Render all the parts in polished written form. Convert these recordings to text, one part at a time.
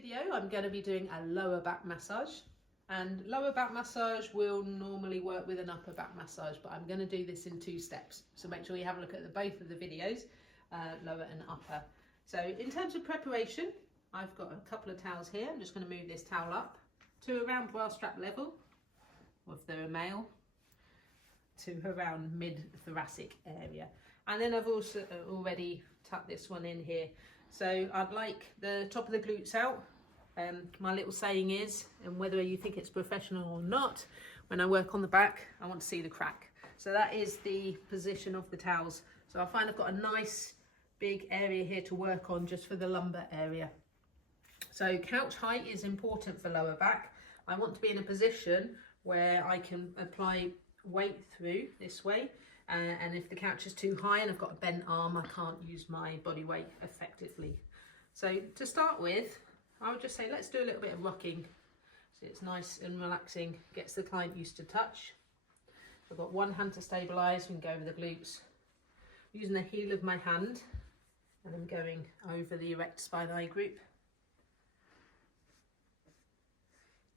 video I'm going to be doing a lower back massage, and lower back massage will normally work with an upper back massage, but I'm going to do this in 2 steps, so make sure you have a look at both of the videos, lower and upper. So in terms of preparation, I've got a couple of towels here. I'm just going to move this towel up to around bra strap level, or if they're a male, to around mid thoracic area. And then I've also already tucked this one in here. So I'd like the top of the glutes out. My little saying is, and whether you think it's professional or not, when I work on the back, I want to see the crack. So that is the position of the towels. So I find I've got a nice big area here to work on just for the lumbar area. So couch height is important for lower back. I want to be in a position where I can apply weight through this way. And if the couch is too high and I've got a bent arm, I can't use my body weight effectively. So to start with, I would just say let's do a little bit of rocking. So it's nice and relaxing, gets the client used to touch. So I've got one hand to stabilise, we can go over the glutes. Using the heel of my hand, and I'm going over the erector spinae group.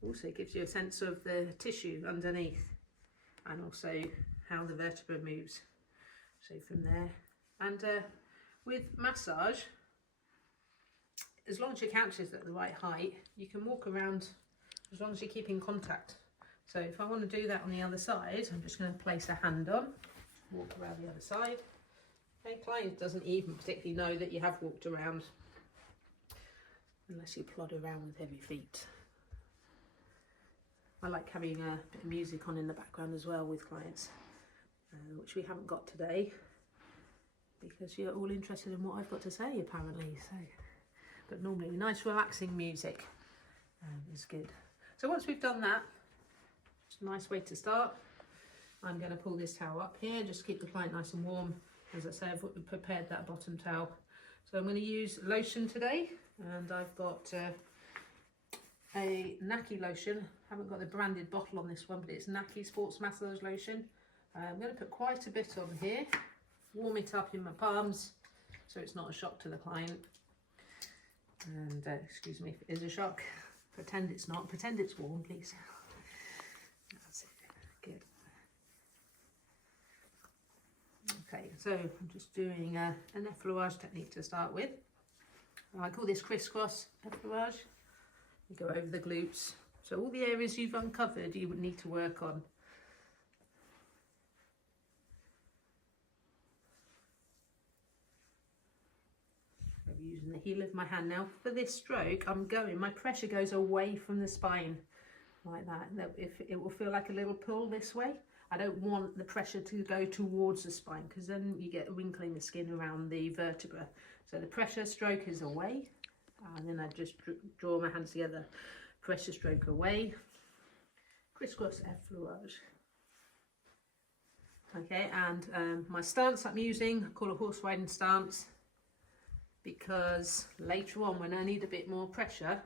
Also gives you a sense of the tissue underneath, and also how the vertebra moves. So from there, and with massage, as long as your couch is at the right height, you can walk around as long as you keep in contact. So if I want to do that on the other side, I'm just going to place a hand on, walk around the other side. The client doesn't even particularly know that you have walked around, unless you plod around with heavy feet. I like having a bit of music on in the background as well with clients, which we haven't got today because you're all interested in what I've got to say apparently. So, but normally nice relaxing music is good. So once we've done that, it's a nice way to start. I'm going to pull this towel up here, just keep the client nice and warm. As I say, I've prepared that bottom towel. So I'm going to use lotion today, and I've got a Naki lotion. I haven't got the branded bottle on this one, but it's Naki Sports Massage Lotion. I'm going to put quite a bit on here, warm it up in my palms so it's not a shock to the client. And excuse me if it is a shock, pretend it's not, pretend it's warm please. That's it, good. Okay, so I'm just doing an effleurage technique to start with. I call this Criss Cross effleurage. You go over the glutes. So all the areas you've uncovered you would need to work on. I'm using the heel of my hand now. For this stroke, my pressure goes away from the spine, like that. If it will feel like a little pull this way. I don't want the pressure to go towards the spine because then you get a wrinkle in the skin around the vertebra. So the pressure stroke is away, and then I just draw my hands together. Pressure stroke away. Criss Cross effleurage. Okay, and my stance I'm using, I call it horse riding stance, because later on when I need a bit more pressure,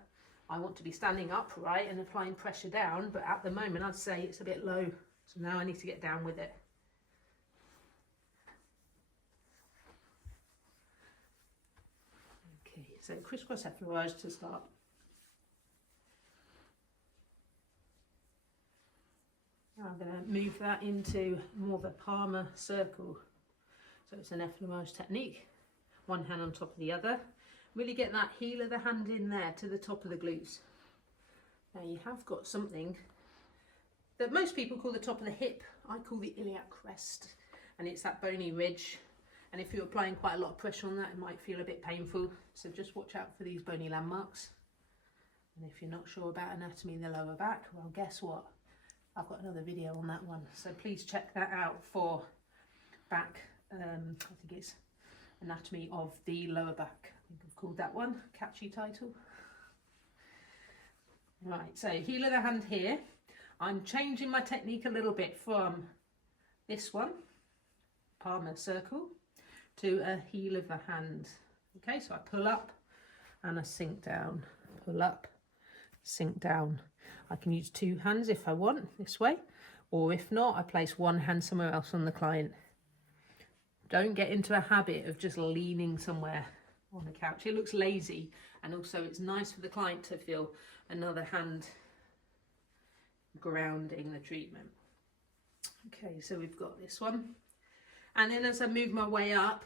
I want to be standing upright and applying pressure down, but at the moment I'd say it's a bit low. So now I need to get down with it. Okay, so Criss Cross effleurage to start. Now I'm going to move that into more of a palmar circle. So it's an effleurage technique. One hand on top of the other. Really get that heel of the hand in there to the top of the glutes. Now you have got something that most people call the top of the hip. I call the iliac crest, and it's that bony ridge, and if you're applying quite a lot of pressure on that it might feel a bit painful, so just watch out for these bony landmarks. And if you're not sure about anatomy in the lower back, well guess what, I've got another video on that one, so please check that out for back. I think it's anatomy of the lower back, I think I've called that one, catchy title. Right, so heel of the hand here. I'm changing my technique a little bit from this one, palmar circle, to a heel of the hand. Okay, so I pull up and I sink down, pull up, sink down. I can use 2 hands if I want, this way, or if not, I place one hand somewhere else on the client. Don't get into a habit of just leaning somewhere on the couch. It looks lazy, and also it's nice for the client to feel another hand grounding the treatment. Okay, so we've got this one, and then as I move my way up,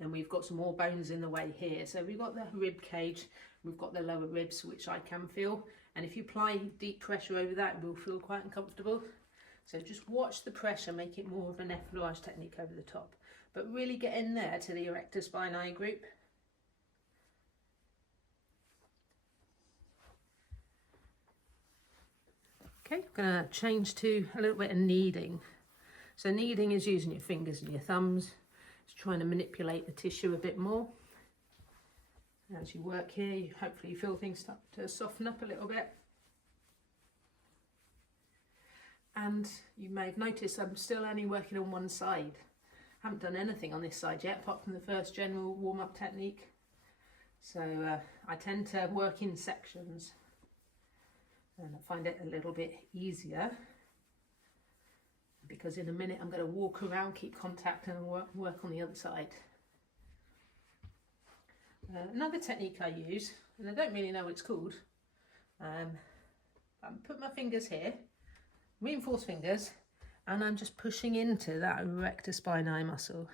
then we've got some more bones in the way here. So we've got the rib cage, we've got the lower ribs, which I can feel, and if you apply deep pressure over that, it will feel quite uncomfortable. So just watch the pressure, make it more of an effleurage technique over the top, but really get in there to the erector spinae group. Okay, I'm going to change to a little bit of kneading. So kneading is using your fingers and your thumbs. It's trying to manipulate the tissue a bit more. As you work here, hopefully you feel things start to soften up a little bit. And you may have noticed I'm still only working on one side. I haven't done anything on this side yet, apart from the first general warm-up technique. So I tend to work in sections, and I find it a little bit easier, because in a minute I'm going to walk around, keep contact, and work on the other side. Another technique I use, and I don't really know what it's called, I put my fingers here, reinforced fingers, and I'm just pushing into that erector spinae muscle,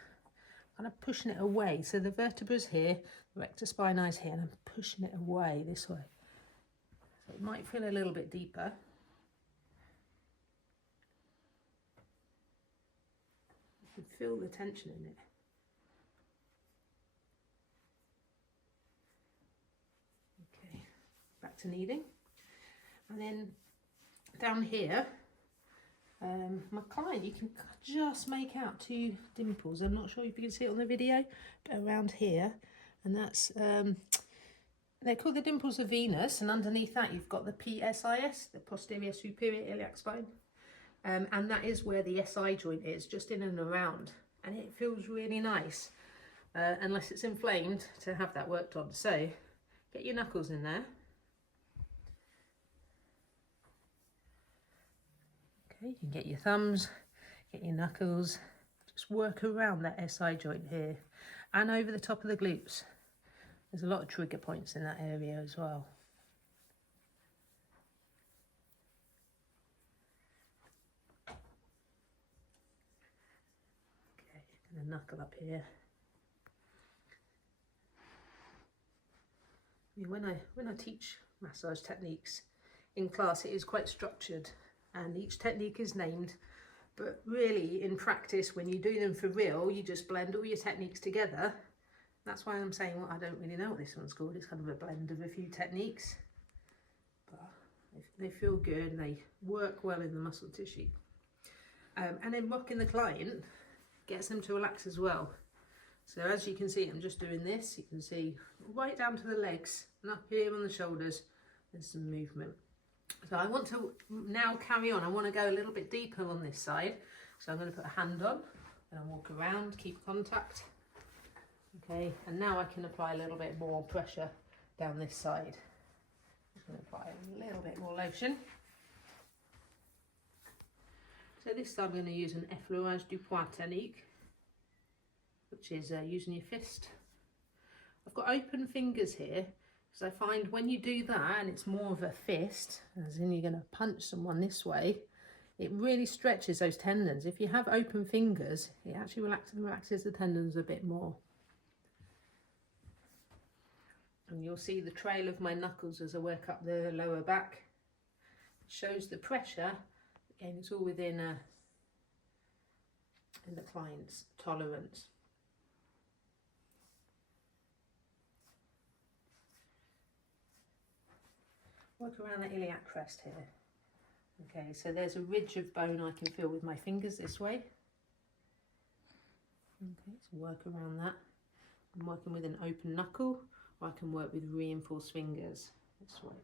kind of pushing it away. So the vertebra's here, the erector spinae is here, and I'm pushing it away this way. So it might feel a little bit deeper. You can feel the tension in it. Okay, back to kneading. And then down here, my client, you can just make out two dimples. I'm not sure if you can see it on the video, but around here, and that's they're called the dimples of Venus, and underneath that you've got the PSIS, the posterior superior iliac spine, and that is where the SI joint is, just in and around, and it feels really nice, unless it's inflamed, to have that worked on. So get your knuckles in there. Okay, you can get your thumbs, get your knuckles, just work around that SI joint here and over the top of the glutes. There's a lot of trigger points in that area as well. Okay, gonna knuckle up here. I mean, when I teach massage techniques in class, it is quite structured, and each technique is named, but really in practice, when you do them for real, you just blend all your techniques together. That's why I'm saying, well, I don't really know what this one's called. It's kind of a blend of a few techniques, but they feel good and they work well in the muscle tissue. And then rocking the client gets them to relax as well. So as you can see, I'm just doing this. You can see right down to the legs and up here on the shoulders, there's some movement. So I want to now carry on. I want to go a little bit deeper on this side. So I'm going to put a hand on and walk around, keep contact. Okay, and now I can apply a little bit more pressure down this side. I'm going to apply a little bit more lotion. So this time I'm going to use an Effleurage du Poing technique, which is using your fist. I've got open fingers here, because I find when you do that and it's more of a fist, as in you're going to punch someone this way, it really stretches those tendons. If you have open fingers, it actually relaxes the tendons a bit more. And you'll see the trail of my knuckles as I work up the lower back. It shows the pressure. Again, it's all within the client's tolerance. Work around the iliac crest here. Okay, so there's a ridge of bone I can feel with my fingers this way. Okay, so work around that. I'm working with an open knuckle, or I can work with reinforced fingers this way.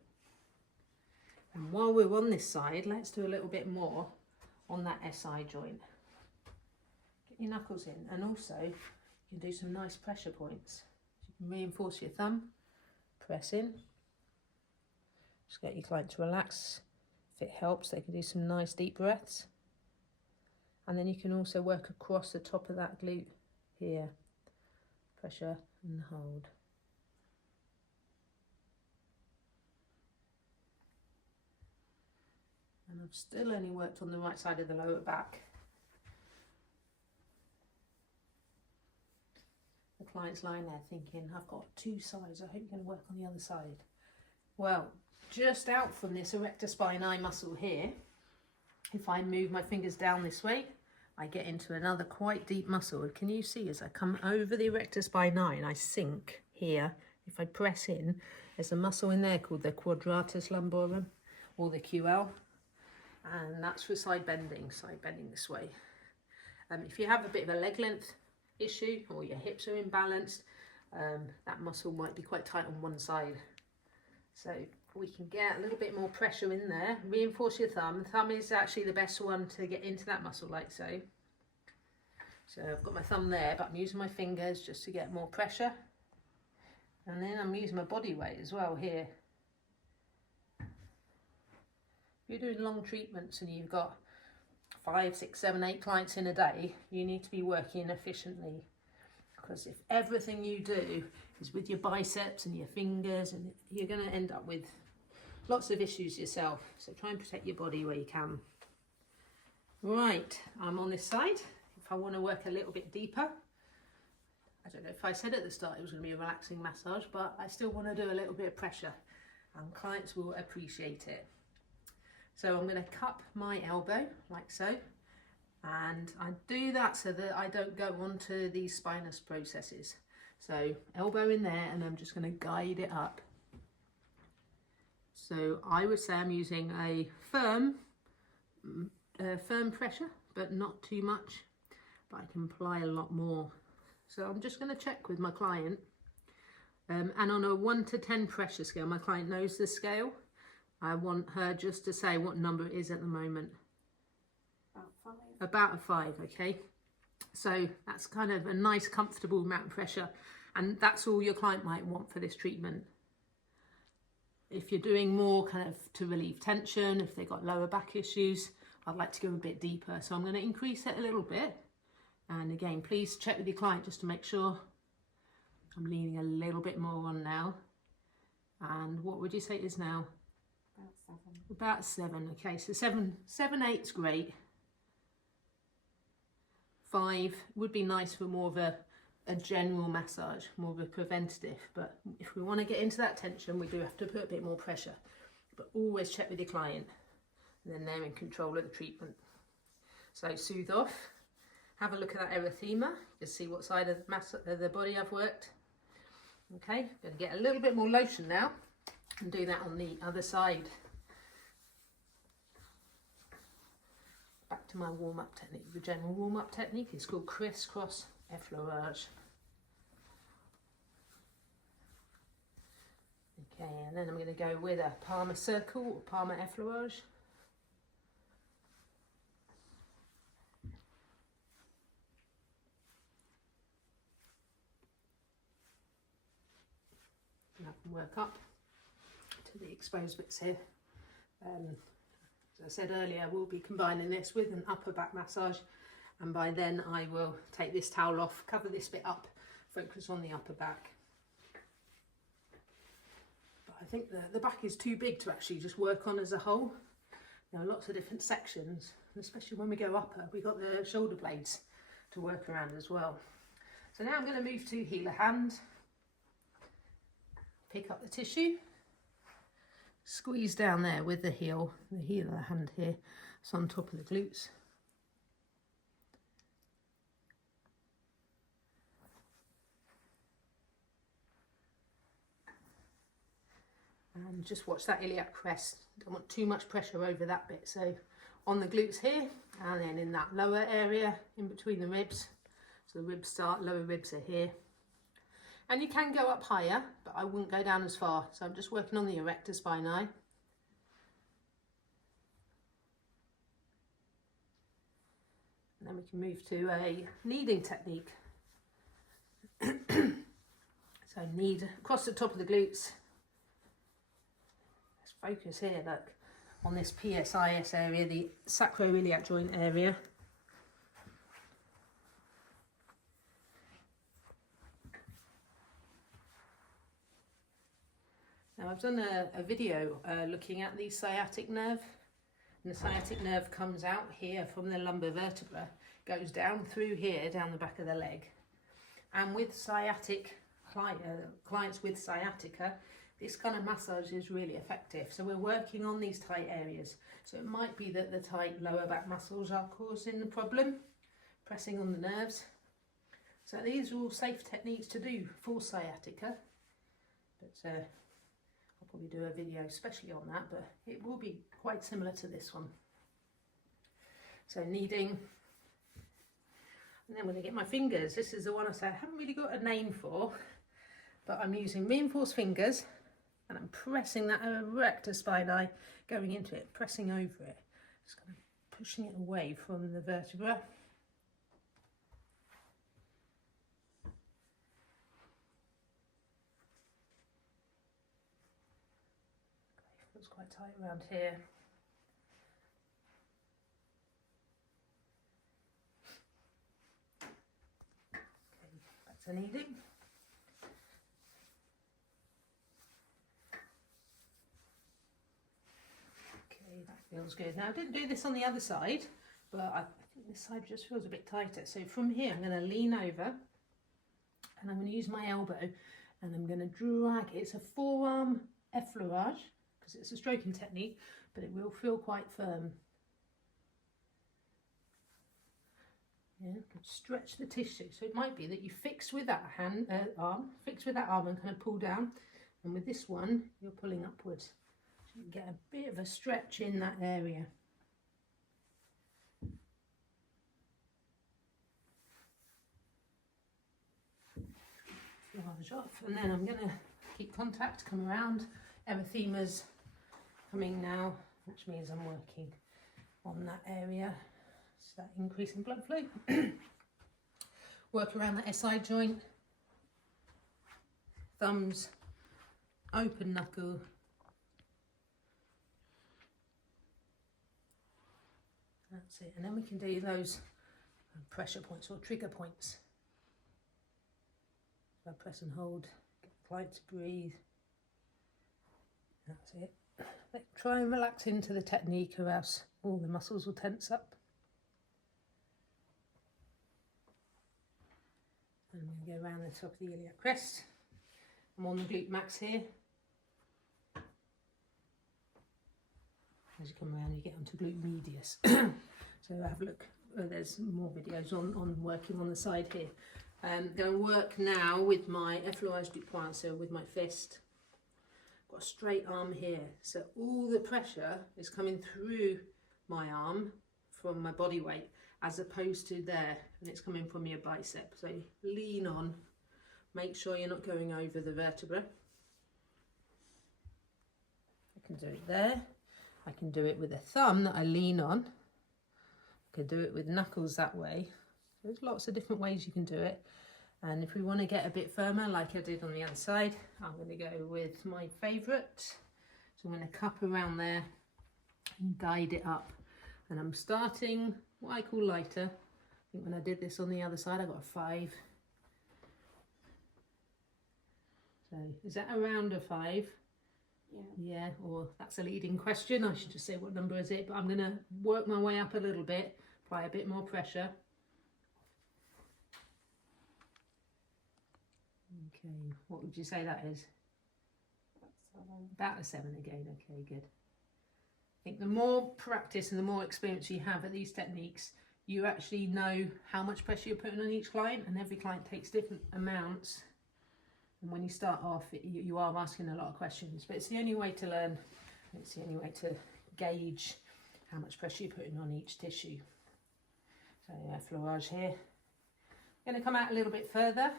And while we're on this side, let's do a little bit more on that SI joint. Get your knuckles in, and also you can do some nice pressure points. You can reinforce your thumb, press in. Just get your client to relax. If it helps, they can do some nice deep breaths. And then you can also work across the top of that glute here. Pressure and hold. And I've still only worked on the right side of the lower back. The client's lying there thinking, I've got two sides, I hope you're going to work on the other side. Well, just out from this erector spinae muscle here, if I move my fingers down this way, I get into another quite deep muscle. Can you see as I come over the erector spinae and I sink here, if I press in, there's a muscle in there called the quadratus lumborum, or the QL. And that's for side bending this way. If you have a bit of a leg length issue or your hips are imbalanced, that muscle might be quite tight on one side. So we can get a little bit more pressure in there. Reinforce your thumb. The thumb is actually the best one to get into that muscle, like so. So I've got my thumb there, but I'm using my fingers just to get more pressure. And then I'm using my body weight as well here. If you're doing long treatments and you've got 5, 6, 7, 8 clients in a day, you need to be working efficiently. Because if everything you do is with your biceps and your fingers, and you're going to end up with lots of issues yourself. So try and protect your body where you can. Right, I'm on this side. If I want to work a little bit deeper, I don't know if I said at the start it was going to be a relaxing massage, but I still want to do a little bit of pressure, and clients will appreciate it. So I'm going to cup my elbow like so, and I do that so that I don't go onto these spinous processes. So elbow in there, and I'm just going to guide it up. So I would say I'm using a firm pressure, but not too much, but I can apply a lot more. So I'm just going to check with my client, and on a 1 to 10 pressure scale, my client knows the scale. I want her just to say what number it is at the moment. About 5. About a 5, okay. So that's kind of a nice, comfortable amount of pressure, and that's all your client might want for this treatment. If you're doing more kind of to relieve tension, if they've got lower back issues, I'd like to go a bit deeper. So I'm going to increase it a little bit. And again, please check with your client just to make sure. I'm leaning a little bit more on now. And what would you say it is now? About 7. About 7, okay, so 7, 8 is great. 5 would be nice for more of a general massage, more of a preventative, but if we want to get into that tension, we do have to put a bit more pressure. But always check with your client, and then they're in control of the treatment. So soothe off, have a look at that erythema, just see what side of the body I've worked. Okay, I'm going to get a little bit more lotion now, and do that on the other side. Back to my warm-up technique. The general warm-up technique is called Criss Cross Effleurage. Okay, and then I'm going to go with a palmar circle or palmar effleurage. And I can work up to the exposed bits here. As I said earlier, we'll be combining this with an upper back massage, and by then I will take this towel off, cover this bit up, focus on the upper back. But I think the back is too big to actually just work on as a whole. There are lots of different sections, and especially when we go upper, we've got the shoulder blades to work around as well. So now I'm going to move to healer hand, pick up the tissue, squeeze down there with the heel of the hand here, it's on top of the glutes. And just watch that iliac crest, don't want too much pressure over that bit. So on the glutes here, and then in that lower area in between the ribs. So the ribs start, lower ribs are here. And you can go up higher, but I wouldn't go down as far. So I'm just working on the erector spinae. And then we can move to a kneading technique. So knead across the top of the glutes. Let's focus here, look, on this PSIS area, the sacroiliac joint area. Now I've done a video looking at the sciatic nerve, and the sciatic nerve comes out here from the lumbar vertebra, goes down through here, down the back of the leg. And with sciatic clients with sciatica, this kind of massage is really effective. So we're working on these tight areas. So it might be that the tight lower back muscles are causing the problem, pressing on the nerves. So these are all safe techniques to do for sciatica. But I'll probably do a video especially on that, but it will be quite similar to this one. So kneading. And then when I get my fingers, this is the one I say I haven't really got a name for, but I'm using reinforced fingers and I'm pressing that erector spinae, going into it, pressing over it, just kind of pushing it away from the vertebra. Feels quite tight around here. Okay, back to kneading. That feels good. Now I didn't do this on the other side, but I think this side just feels a bit tighter. So from here I'm going to lean over and I'm going to use my elbow and I'm going to drag it. It's a forearm effleurage because it's a stroking technique, but it will feel quite firm. Yeah, stretch the tissue. So it might be that you fix with that arm and kind of pull down, and with this one you're pulling upwards. You can get a bit of a stretch in that area. Large off, and then I'm going to keep contact, come around. Erythemas coming now, which means I'm working on that area. So that increase in blood flow. Work around the SI joint. Thumbs, open knuckle. That's it, and then we can do those pressure points or trigger points. So I press and hold, get the client to breathe. That's it. Try and relax into the technique or else all the muscles will tense up. And I'm going to go around the top of the iliac crest. I'm on the glute max here. As you come around, you get onto glute medius. So have a look. There's more videos on working on the side here. I'm going to work now with my Effleurage du Poing, so with my fist. Got a straight arm here, so all the pressure is coming through my arm from my body weight, as opposed to there, and it's coming from your bicep. So lean on, make sure you're not going over the vertebra. I can do it there. I can do it with a thumb that I lean on. I can do it with knuckles that way. There's lots of different ways you can do it. And if we want to get a bit firmer, like I did on the other side, I'm going to go with my favourite. So I'm going to cup around there and guide it up. And I'm starting what I call lighter. I think when I did this on the other side, I got a 5. So is that around a 5? Yeah, or that's a leading question. I should just say what number is it, but I'm going to work my way up a little bit, apply a bit more pressure. Okay, what would you say that is? About a 7 again. Okay, good. I think the more practice and the more experience you have at these techniques, you actually know how much pressure you're putting on each client, and every client takes different amounts. And when you start off, you are asking a lot of questions, but it's the only way to learn. It's the only way to gauge how much pressure you're putting on each tissue. So effleurage here. I'm going to come out a little bit further,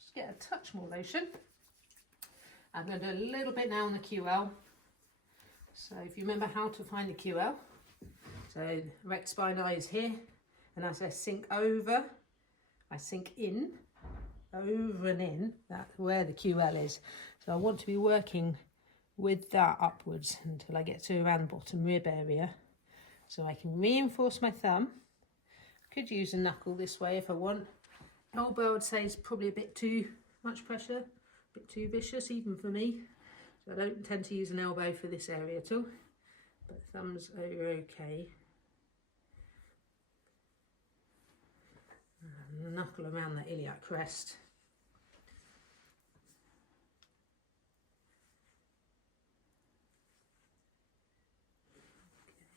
just get a touch more lotion. I'm going to do a little bit now on the QL. So if you remember how to find the QL, so rectus spinae is here, and as I sink over, I sink in, over and in, that's where the QL is. So I want to be working with that upwards until I get to around the bottom rib area. So I can reinforce my thumb. I could use a knuckle this way if I want. Elbow, I'd say, is probably a bit too much pressure, a bit too vicious even for me. So I don't tend to use an elbow for this area at all, but thumbs are okay. And knuckle around the iliac crest.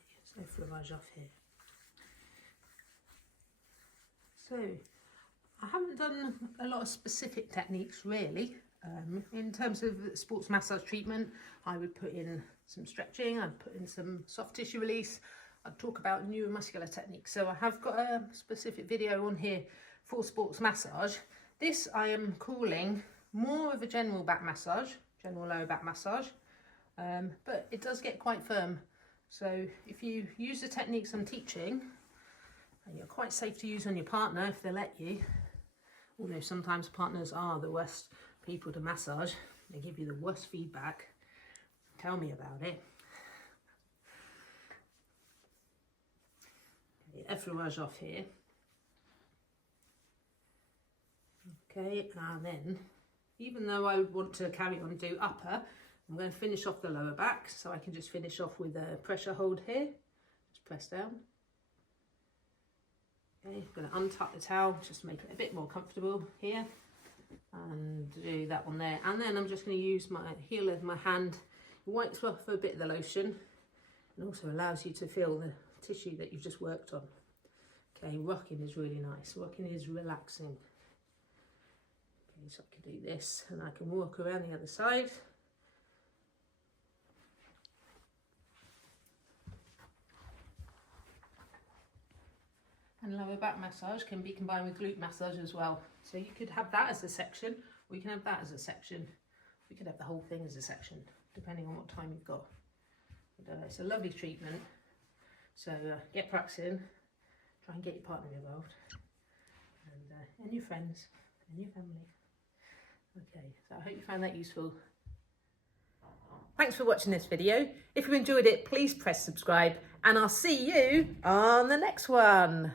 Okay, so effleurage off here. So I haven't done a lot of specific techniques really. In terms of sports massage treatment, I would put in some stretching, I'd put in some soft tissue release, I'd talk about neuromuscular techniques. So I have got a specific video on here for sports massage. This I am calling more of a general back massage, general lower back massage, but it does get quite firm. So if you use the techniques I'm teaching, and you're quite safe to use on your partner if they let you, although sometimes partners are the worst people to massage, they give you the worst feedback. Tell me about it. Okay, effleurage off here. Okay, and then, even though I would want to carry on and do upper, I'm going to finish off the lower back, so I can just finish off with a pressure hold here. Just press down. Okay, I'm going to untuck the towel just to make it a bit more comfortable here, and do that one there. And then I'm just going to use my heel of my hand. It wipes off a bit of the lotion and also allows you to feel the tissue that you've just worked on. Okay, rocking is really nice. Rocking is relaxing. Okay, so I can do this and I can walk around the other side. And lower back massage can be combined with glute massage as well. So you could have that as a section, or you can have that as a section. We could have the whole thing as a section, depending on what time you've got. It's a lovely treatment. So get practicing, try and get your partner involved, and your friends, and your family. Okay, so I hope you found that useful. Thanks for watching this video. If you enjoyed it, please press subscribe, and I'll see you on the next one.